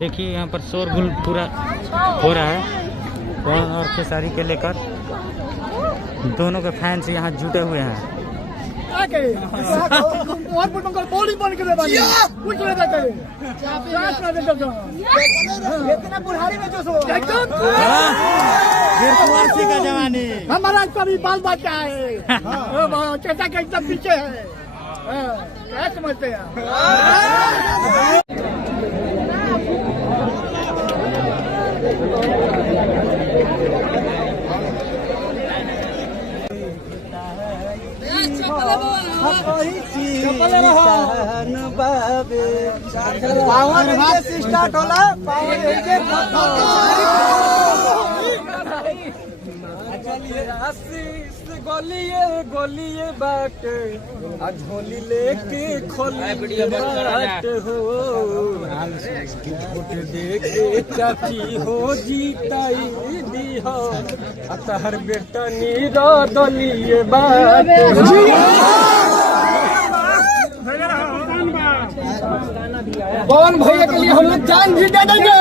देखिए यहाँ पर शोरगुल पूरा हो रहा है। पवन और खेसारी के लेकर दोनों के फैंस यहाँ जुटे हुए हैं। का जवानी हमारा कभी बाल बच्चा है, चचा के एकदम पीछे है, क्या समझते हैं? स्टार्ट होला गोलिए गोलिए बाट झोली लेके खोली बाट हो वोट देके चाची हो जीताई दी हो तहर बेटा नीरो दलिए बाट। पवन भैया के लिए हम लोग जान भी दे देंगे।